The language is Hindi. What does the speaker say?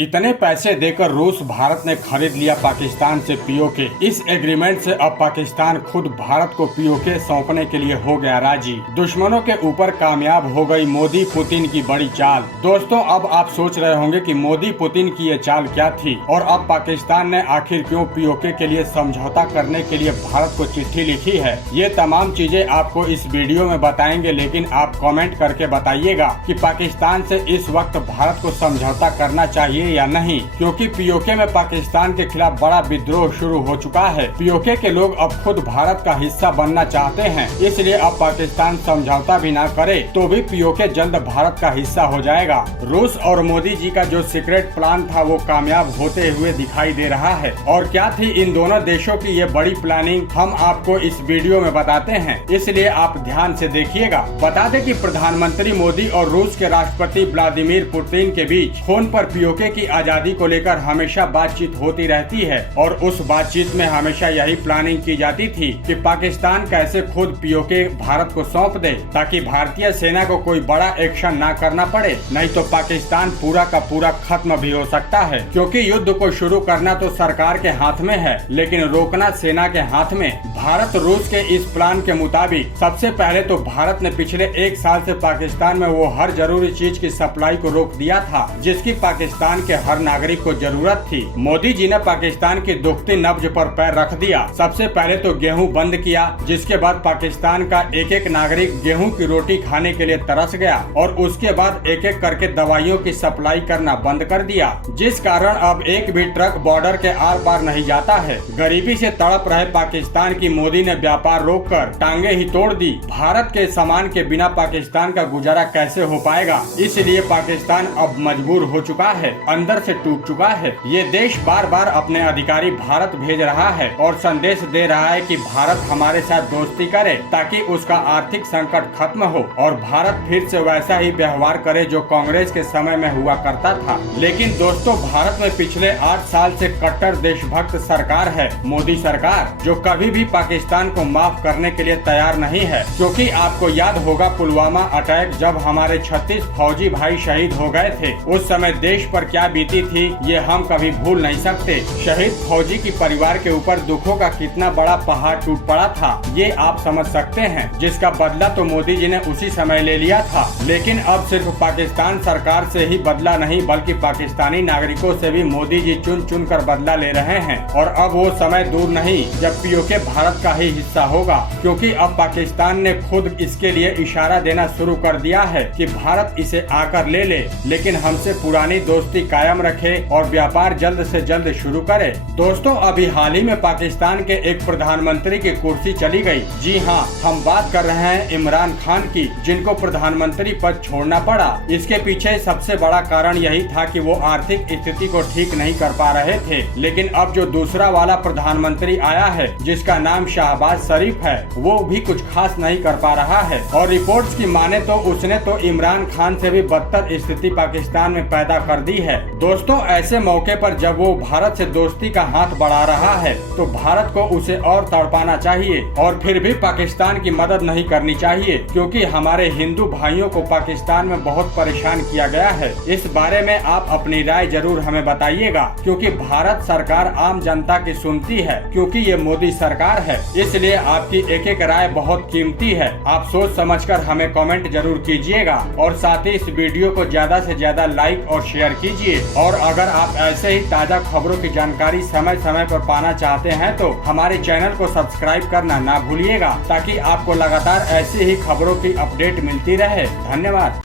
इतने पैसे देकर रूस भारत ने खरीद लिया पाकिस्तान से पीओके। इस एग्रीमेंट से अब पाकिस्तान खुद भारत को पीओके सौंपने के लिए हो गया राजी। दुश्मनों के ऊपर कामयाब हो गई मोदी पुतिन की बड़ी चाल। दोस्तों, अब आप सोच रहे होंगे कि मोदी पुतिन की ये चाल क्या थी और अब पाकिस्तान ने आखिर क्यों पीओके के लिए समझौता करने के लिए भारत को चिट्ठी लिखी है। ये तमाम चीजें आपको इस वीडियो में बताएंगे, लेकिन आप कमेंट करके बताइएगा कि पाकिस्तान से इस वक्त भारत को समझौता करना चाहिए या नहीं, क्योंकि पीओके में पाकिस्तान के खिलाफ बड़ा विद्रोह शुरू हो चुका है। पीओके के लोग अब खुद भारत का हिस्सा बनना चाहते हैं, इसलिए अब पाकिस्तान समझौता भी ना करे तो भी पीओके जल्द भारत का हिस्सा हो जाएगा। रूस और मोदी जी का जो सीक्रेट प्लान था वो कामयाब होते हुए दिखाई दे रहा है। और क्या थी इन दोनों देशों की ये बड़ी प्लानिंग, हम आपको इस वीडियो में बताते हैं, इसलिए आप ध्यान से देखिएगा। बता दें कि प्रधानमंत्री मोदी और रूस के राष्ट्रपति व्लादिमीर पुतिन के बीच फोन पर पीओके की आजादी को लेकर हमेशा बातचीत होती रहती है और उस बातचीत में हमेशा यही प्लानिंग की जाती थी कि पाकिस्तान कैसे खुद पीओके भारत को सौंप दे, ताकि भारतीय सेना को कोई बड़ा एक्शन ना करना पड़े, नहीं तो पाकिस्तान पूरा का पूरा खत्म भी हो सकता है। क्योंकि युद्ध को शुरू करना तो सरकार के हाथ में है, लेकिन रोकना सेना के हाथ में। भारत रूस के इस प्लान के मुताबिक सबसे पहले तो भारत ने पिछले 1 साल से पाकिस्तान में वो हर जरूरी चीज की सप्लाई को रोक दिया था जिसकी पाकिस्तान के हर नागरिक को जरूरत थी। मोदी जी ने पाकिस्तान की दुखती नब्ज पर पैर रख दिया। सबसे पहले तो गेहूं बंद किया, जिसके बाद पाकिस्तान का एक एक नागरिक गेहूं की रोटी खाने के लिए तरस गया और उसके बाद एक एक करके दवाइयों की सप्लाई करना बंद कर दिया, जिस कारण अब एक भी ट्रक बॉर्डर के आर पार नहीं जाता है। गरीबी से तड़प रहे पाकिस्तान की मोदी ने व्यापार रोककर टांगे ही तोड़ दी। भारत के सामान के बिना पाकिस्तान का गुजारा कैसे हो पाएगा, इसलिए पाकिस्तान अब मजबूर हो चुका है, अंदर से टूट चुका है। ये देश बार बार अपने अधिकारी भारत भेज रहा है और संदेश दे रहा है कि भारत हमारे साथ दोस्ती करे ताकि उसका आर्थिक संकट खत्म हो और भारत फिर से वैसा ही व्यवहार करे जो कांग्रेस के समय में हुआ करता था। लेकिन दोस्तों, भारत में पिछले 8 साल से कट्टर देशभक्त सरकार है, मोदी सरकार, जो कभी भी पाकिस्तान को माफ करने के लिए तैयार नहीं है। क्योंकि आपको याद होगा पुलवामा अटैक, जब हमारे 36 फौजी भाई शहीद हो गए थे, उस समय देश पर क्या बीती थी ये हम कभी भूल नहीं सकते। शहीद फौजी की परिवार के ऊपर दुखों का कितना बड़ा पहाड़ टूट पड़ा था ये आप समझ सकते हैं, जिसका बदला तो मोदी जी ने उसी समय ले लिया था। लेकिन अब सिर्फ पाकिस्तान सरकार से ही बदला नहीं, बल्कि पाकिस्तानी नागरिकों से भी मोदी जी चुन चुन कर बदला ले रहे हैं। और अब वो समय दूर नहीं जब पीओके भारत का ही हिस्सा होगा, क्योंकि अब पाकिस्तान ने खुद इसके लिए इशारा देना शुरू कर दिया है कि भारत इसे आकर ले ले, लेकिन हमसे पुरानी दोस्ती कायम रखे और व्यापार जल्द से जल्द शुरू करे। दोस्तों, अभी हाल ही में पाकिस्तान के एक प्रधानमंत्री की कुर्सी चली गई। जी हाँ, हम बात कर रहे हैं इमरान खान की, जिनको प्रधानमंत्री पद छोड़ना पड़ा। इसके पीछे सबसे बड़ा कारण यही था कि वो आर्थिक स्थिति को ठीक नहीं कर पा रहे थे। लेकिन अब जो दूसरा वाला प्रधानमंत्री आया है, जिसका नाम शहबाज शरीफ है, वो भी कुछ खास नहीं कर पा रहा है। और रिपोर्ट्स की माने तो उसने तो इमरान खान से भी बदतर स्थिति पाकिस्तान में पैदा कर दी है। दोस्तों, ऐसे मौके पर जब वो भारत से दोस्ती का हाथ बढ़ा रहा है तो भारत को उसे और तड़पाना चाहिए और फिर भी पाकिस्तान की मदद नहीं करनी चाहिए, क्योंकि हमारे हिंदू भाइयों को पाकिस्तान में बहुत परेशान किया गया है। इस बारे में आप अपनी राय जरूर हमें बताइएगा, क्योंकि भारत सरकार आम जनता की सुनती है, क्योंकि ये मोदी सरकार है, इसलिए आपकी एक एक राय बहुत कीमती है। आप सोच समझकर हमें कमेंट जरूर कीजिएगा और साथ ही इस वीडियो को ज्यादा से ज्यादा लाइक और शेयर कीजिए। और अगर आप ऐसे ही ताज़ा खबरों की जानकारी समय समय पर पाना चाहते हैं तो हमारे चैनल को सब्सक्राइब करना ना भूलिएगा, ताकि आपको लगातार ऐसी ही खबरों की अपडेट मिलती रहे। धन्यवाद।